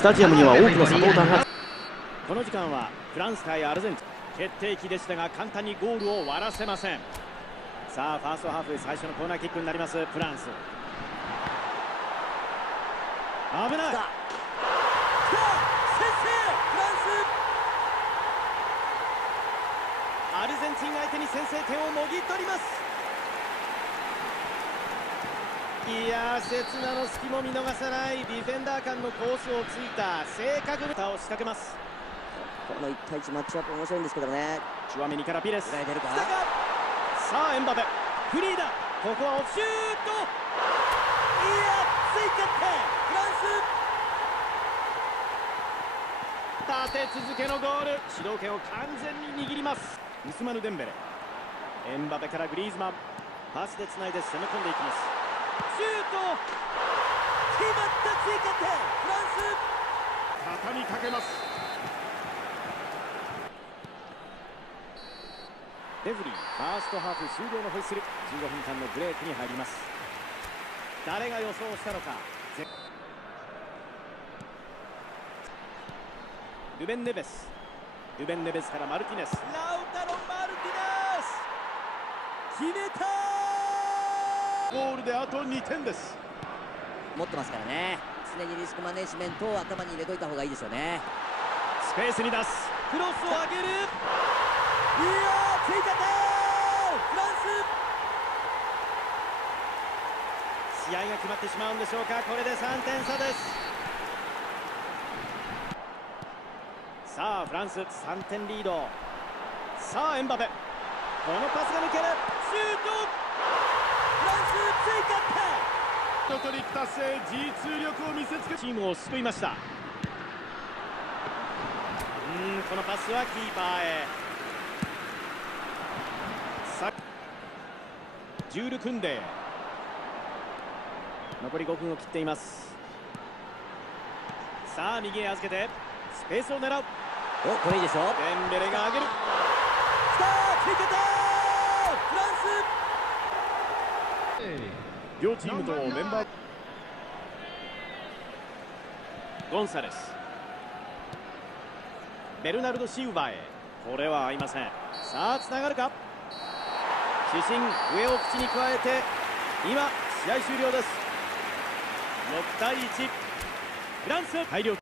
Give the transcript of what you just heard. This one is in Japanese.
スタジアムには多くのサポーターが。この時間はフランス対アルゼンチン、決定機でしたが簡単にゴールを割らせません。さあファーストハーフ最初のコーナーキックになりますフランス。危ない。アルゼンチン相手に先制点をもぎ取ります。いやー、刹那の隙も見逃さないディフェンダー間のコースをついた正確なを仕掛けます。この1対1マッチアップ面白いんですけどね。チュアメニからピレス。出るか。さあエンバペフリーだ。ここはオフシュート。いや、追加点フランス。立て続けのゴール。主導権を完全に握ります。ウスマヌ・デンベレ。エンバペからグリーズマン。パスでつないで攻め込んでいきます。シュート決まった。追加点フランス。畳みかけます。レフリーファーストハーフ終了のホイッスル。15分間のブレークに入ります。誰が予想したのか。ルベン・ネベス。ルベン・ネベスからマルティネス。ラウタロ・マルティネス決めた。ゴールであと2点です。持ってますからね。常にリスクマネジメントを頭に入れといた方がいいですよね。スペースに出す。クロスを上げる。いやー、追加点フランス。試合が決まってしまうんでしょうか。これで3点差です。さあフランス3点リード。さあエンバペ、このパスが抜ける。シュート。フランス追加点。トリック達成。G2 力を見せつけチームを救いました。このパスはキーパーへ。さジュール・クンデ。残り5分を切っています。さあ右へ預けてスペースを狙う。お、これいいでしょ。デンベレが上げる。きたー、追加点フランス。両チームとメンバー。ゴンサレス。ベルナルド・シウバへ。これは合いません。さあつながるか。主審上を口に加えて今試合終了です。6対1フランス大量